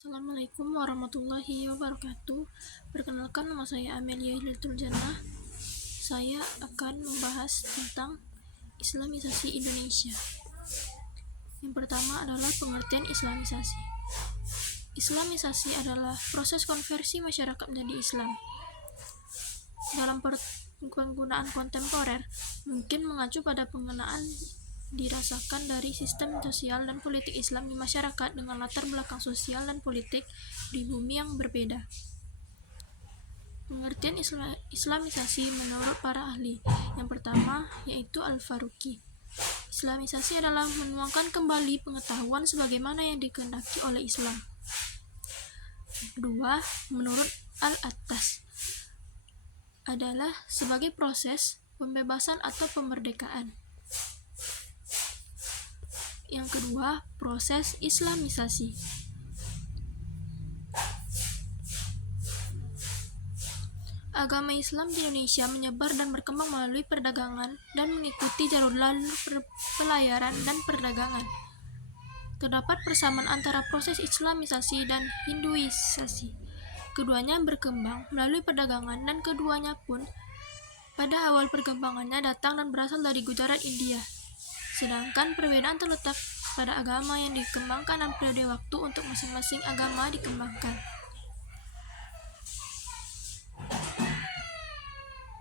Assalamualaikum warahmatullahi wabarakatuh. Perkenalkan, nama saya Amelia Hilatul Jannah. Saya akan membahas tentang Islamisasi Indonesia. Yang pertama adalah pengertian Islamisasi. Islamisasi adalah proses konversi masyarakat menjadi Islam. Dalam penggunaan kontemporer, mungkin mengacu pada pengenaan dirasakan dari sistem sosial dan politik Islam di masyarakat dengan latar belakang sosial dan politik di bumi yang berbeda. Pengertian Islamisasi menurut para ahli. Yang pertama yaitu Al-Faruqi. Islamisasi adalah menuangkan kembali pengetahuan sebagaimana yang dikehendaki oleh Islam. Kedua, menurut Al-Attas, adalah sebagai proses pembebasan atau pemerdekaan. Yang kedua, proses Islamisasi. Agama Islam di Indonesia menyebar dan berkembang melalui perdagangan dan mengikuti jalur pelayaran dan perdagangan. Terdapat persamaan antara proses Islamisasi dan Hinduisasi. Keduanya berkembang melalui perdagangan dan keduanya pun pada awal perkembangannya datang dan berasal dari Gujarat, India. Sedangkan perbedaan terletak pada agama yang dikembangkan dan periode waktu untuk masing-masing agama dikembangkan.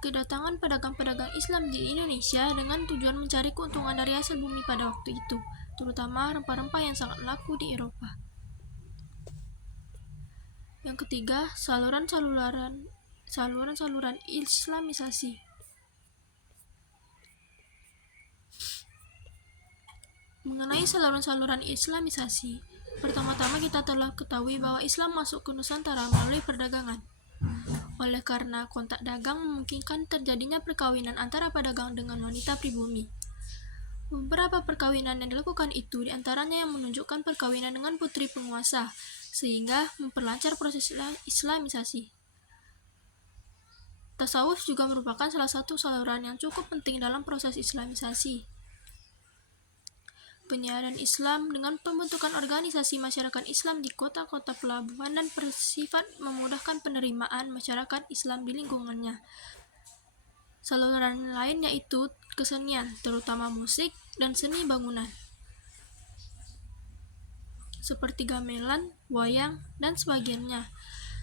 Kedatangan pedagang-pedagang Islam di Indonesia dengan tujuan mencari keuntungan dari hasil bumi pada waktu itu, terutama rempah-rempah yang sangat laku di Eropa. Yang ketiga, saluran-saluran Islamisasi. Mengenai saluran-saluran Islamisasi, pertama-tama kita telah ketahui bahwa Islam masuk ke Nusantara melalui perdagangan. Oleh karena kontak dagang memungkinkan terjadinya perkawinan antara pedagang dengan wanita pribumi. Beberapa perkawinan yang dilakukan itu diantaranya yang menunjukkan perkawinan dengan putri penguasa, sehingga memperlancar proses Islamisasi. Tasawuf juga merupakan salah satu saluran yang cukup penting dalam proses Islamisasi. Penyiaran Islam dengan pembentukan organisasi masyarakat Islam di kota-kota pelabuhan dan bersifat memudahkan penerimaan masyarakat Islam di lingkungannya. Saluran lain yaitu kesenian, terutama musik dan seni bangunan, seperti gamelan, wayang, dan sebagiannya.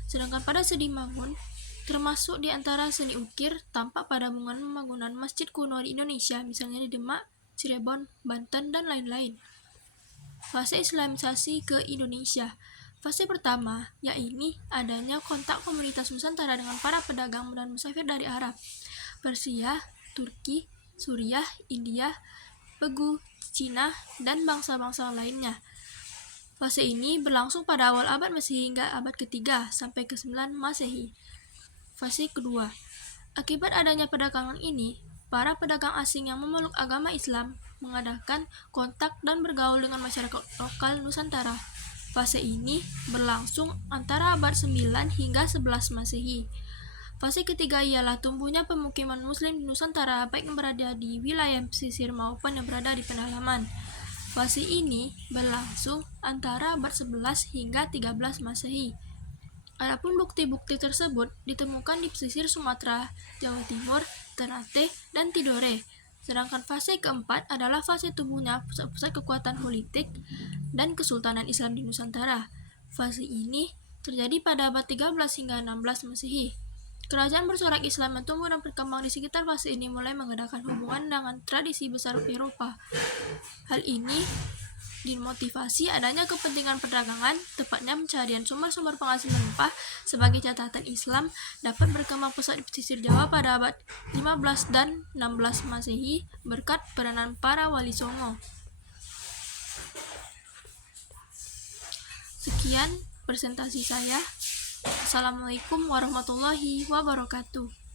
Sedangkan pada seni bangun, termasuk di antara seni ukir, tampak pada bangunan masjid kuno di Indonesia, misalnya di Demak, Cirebon, Banten, dan lain-lain. Fase Islamisasi ke Indonesia. Fase pertama, yaitu adanya kontak komunitas Nusantara dengan para pedagang dan musafir dari Arab, Persia, Turki, Suriah, India, Pegu, Cina, dan bangsa-bangsa lainnya. Fase ini berlangsung pada awal abad Masehi hingga abad ke-3 sampai ke-9 Masehi. Fase kedua, akibat adanya perdagangan ini, para pedagang asing yang memeluk agama Islam mengadakan kontak dan bergaul dengan masyarakat lokal Nusantara. Fase ini berlangsung antara abad 9 hingga 11 Masehi. Fase ketiga ialah tumbuhnya pemukiman Muslim di Nusantara, baik yang berada di wilayah pesisir maupun yang berada di pedalaman. Fase ini berlangsung antara abad 11 hingga 13 Masehi. Adapun bukti-bukti tersebut ditemukan di pesisir Sumatera, Jawa Timur, Ternate, dan Tidore. Sedangkan fase keempat adalah fase tumbuhnya pusat-pusat kekuatan politik dan kesultanan Islam di Nusantara. Fase ini terjadi pada abad 13 hingga 16 Masehi. Kerajaan bercorak Islam yang tumbuh dan berkembang di sekitar fase ini mulai mengadakan hubungan dengan tradisi besar Eropa. Hal ini dimotivasi adanya kepentingan perdagangan, tepatnya pencarian sumber-sumber penghasilan rempah. Sebagai catatan, Islam dapat berkembang pesat di pesisir Jawa pada abad 15 dan 16 Masehi berkat peranan para wali songo. Sekian presentasi saya. Assalamualaikum warahmatullahi wabarakatuh.